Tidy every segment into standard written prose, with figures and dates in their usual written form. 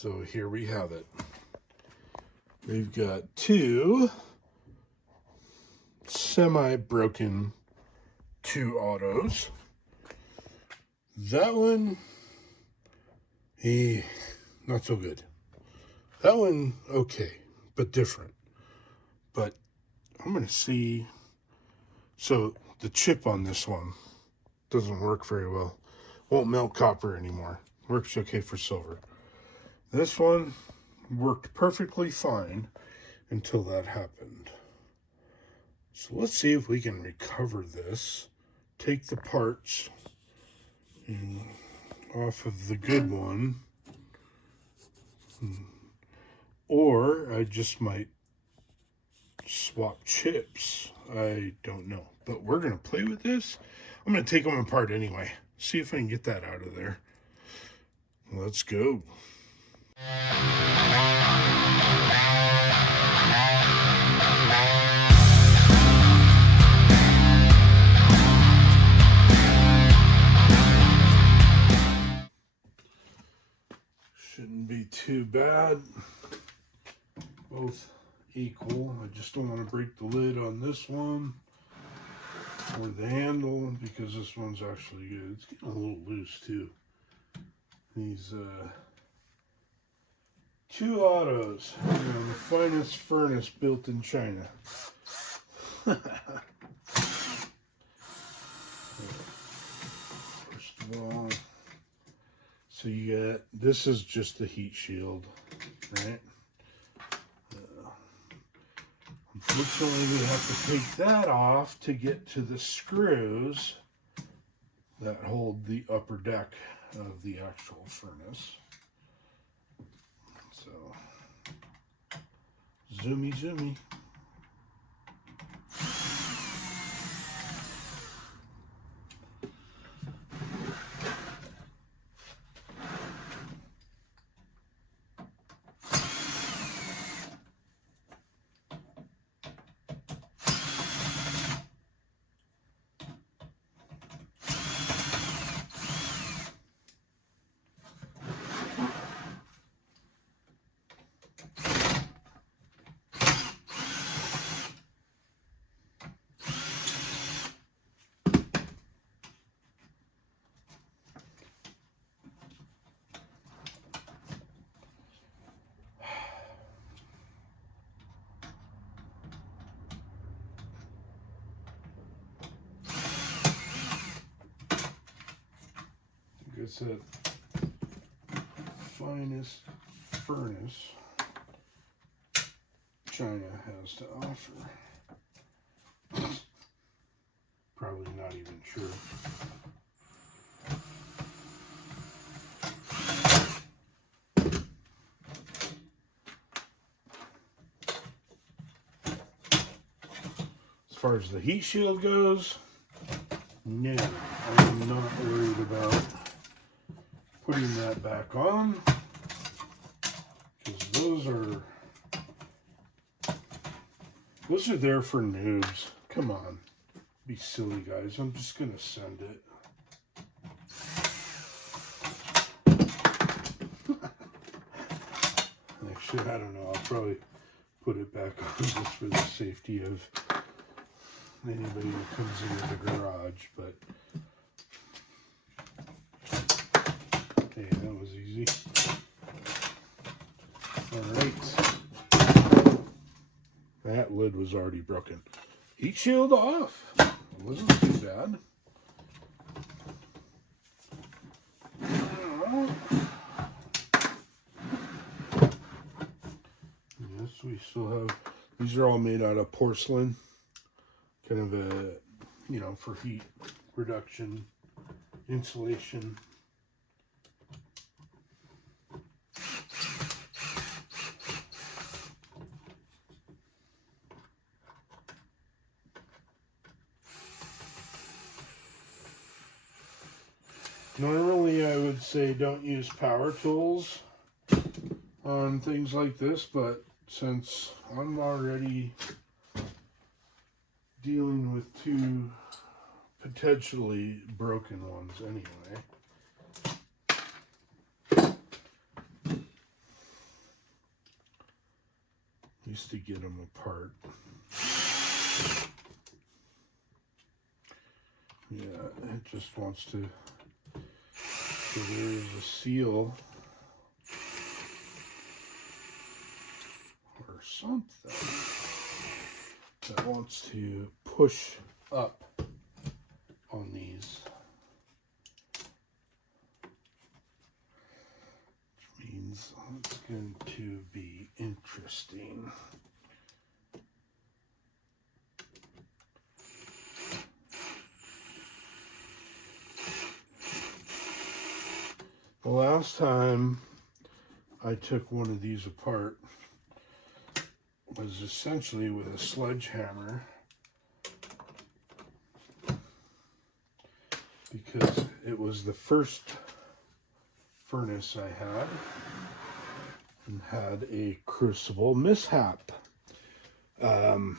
So here we have it. We've got two semi-broken 2 autos. That one, not so good. That one, okay, but different. But I'm going to see. So the chip on this one doesn't work very well. Won't melt copper anymore. Works okay for silver. This one worked perfectly fine until that happened. So let's see if we can recover this. Take the parts off of the good one. Or I just might swap chips. I don't know. But we're going to play with this. I'm going to take them apart anyway. See if I can get that out of there. Let's go. Shouldn't be too bad. Both equal. I just don't want to break the lid on this one or the handle because this one's actually good. It's getting a little loose too. These 2 autos, the finest furnace built in China. First of all, so you got, this is just the heat shield, right? Unfortunately, we have to take that off to get to the screws that hold the upper deck of the actual furnace. So, zoomy, zoomy. Like I said, finest furnace China has to offer. Probably not even true. As far as the heat shield goes, no, I'm not worried about putting that back on, because those are there for noobs. Come on, be silly, guys. I'm just gonna send it. Actually, I don't know. I'll probably put it back on just for the safety of anybody that comes into the garage, but hey, that was easy. Alright. That lid was already broken. Heat shield off. It wasn't too bad. Yes, we still have, these are all made out of porcelain. Kind of a, for heat reduction, insulation. Normally I would say don't use power tools on things like this, but since I'm already dealing with 2 potentially broken ones anyway, least to get them apart. Yeah, it just wants to, so there's a seal or something that wants to push up on these. Which means it's going to be interesting. The last time I took one of these apart was essentially with a sledgehammer, because it was the first furnace I had and had a crucible mishap. Not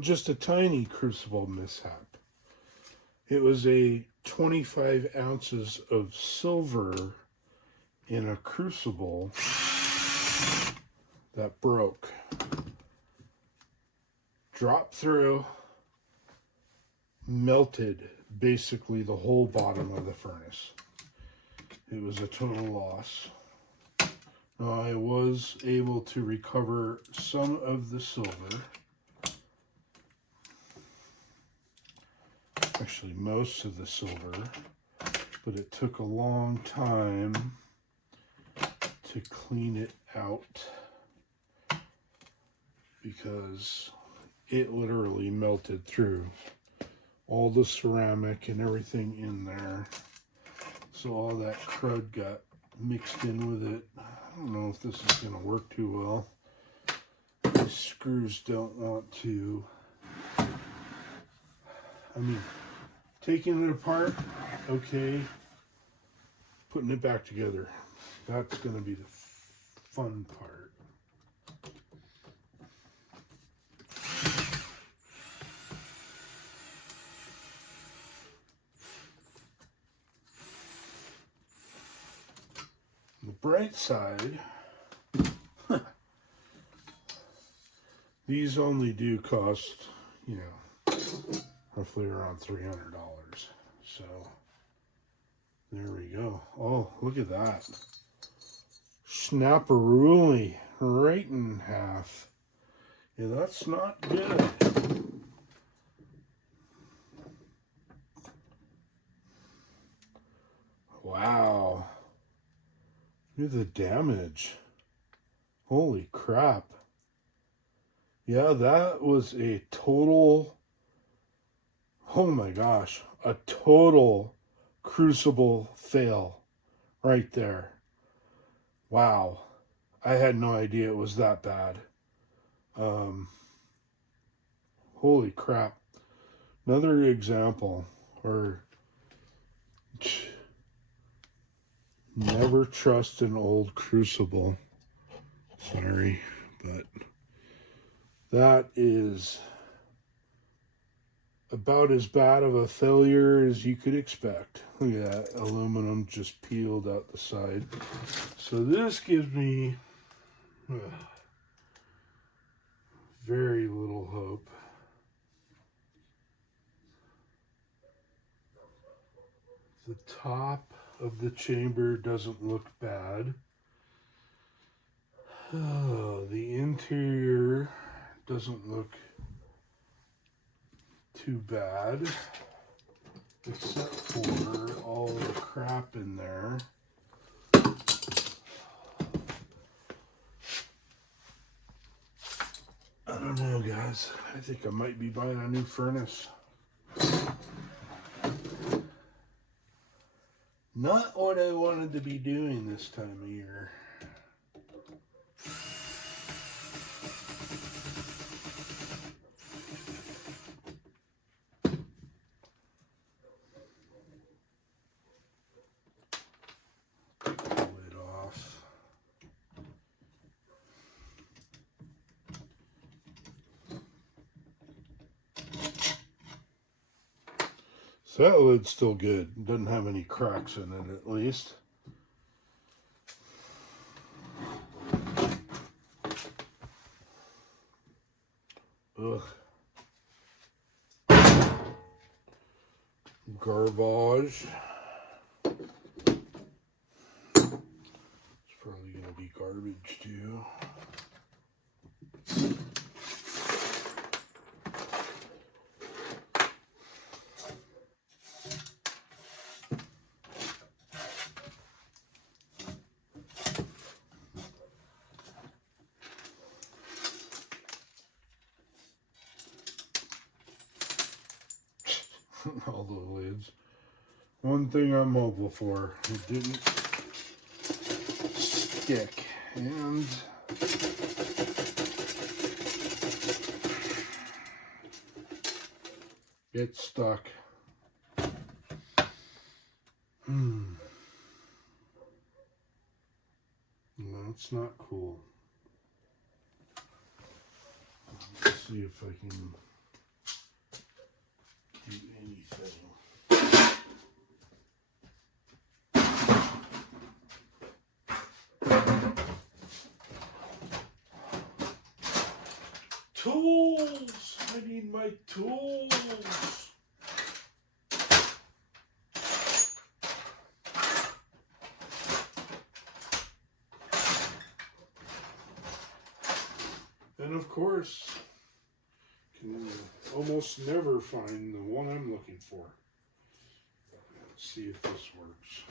just a tiny crucible mishap. It was a 25 ounces of silver in a crucible that broke. Dropped through, melted basically the whole bottom of the furnace. It was a total loss. Now, I was able to recover some of the silver. Actually, most of the silver, but it took a long time to clean it out because it literally melted through all the ceramic and everything in there. So all that crud got mixed in with it. I don't know if this is going to work too well. These screws don't want to, I mean, taking it apart, okay. Putting it back together, that's going to be the fun part. The bright side, these only do cost, you know, roughly around $300. So there we go. Oh, look at that. Snapperooly right in half. Yeah, that's not good. Wow. Look at the damage. Holy crap. Yeah, that was a total, oh my gosh, a total crucible fail right there. Wow. I had no idea it was that bad. Holy crap. Another example, or never trust an old crucible. Sorry, but that is about as bad of a failure as you could expect. Look at that, aluminum just peeled out the side. So this gives me very little hope. The top of the chamber doesn't look bad. Oh, the interior doesn't look too bad, except for all the crap in there. I don't know, guys. I think I might be buying a new furnace. Not what I wanted to be doing this time of year. Lid off. So that lid's still good. Doesn't have any cracks in it, at least. Ugh. Garbage. It's probably going to be garbage too. All the lids. One thing I'm mobile for, it didn't stick, and it's stuck. That's not cool. Let's see if I can do anything. Tools! I need my tools! And of course, can almost never find the one I'm looking for. Let's see if this works.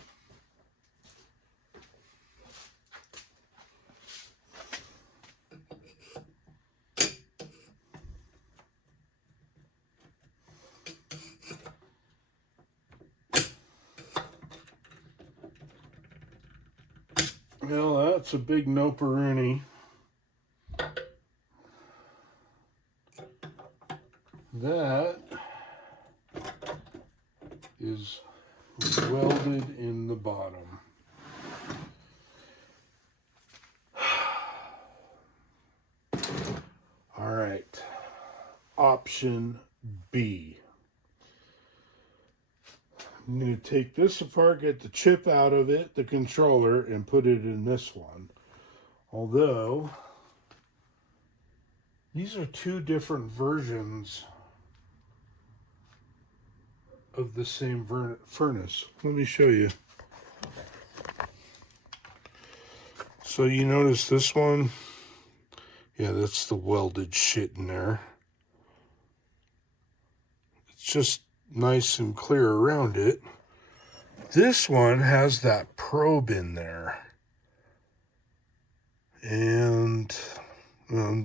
Well, that's a big no-peroonie. That is welded in the bottom. All right, option B. I'm going to take this apart, get the chip out of it, the controller, and put it in this one. Although, these are two different versions of the same furnace. Let me show you. So you notice this one? Yeah, that's the welded shit in there. It's just nice and clear around it. This one has that probe in there. And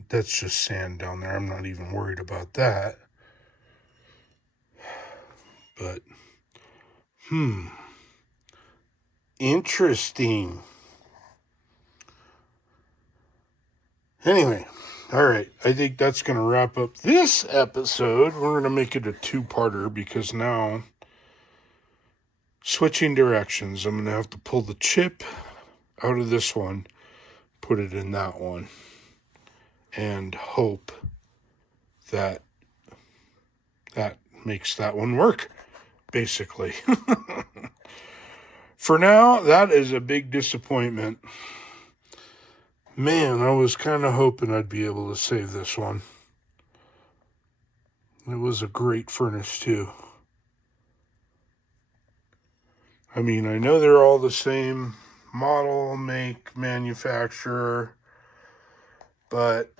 that's just sand down there. I'm not even worried about that. But, interesting. Anyway, all right. I think that's going to wrap up this episode. We're going to make it a two-parter because now, switching directions, I'm going to have to pull the chip out of this one, put it in that one, and hope that that makes that one work, basically. For now, that is a big disappointment. Man, I was kind of hoping I'd be able to save this one. It was a great furnace, too. I mean, I know they're all the same model, make, manufacturer, but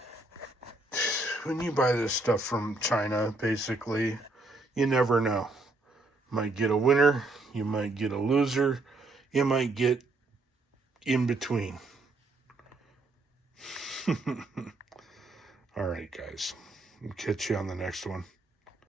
when you buy this stuff from China, basically, you never know. You might get a winner, you might get a loser, you might get in between. All right, guys. I'll catch you on the next one.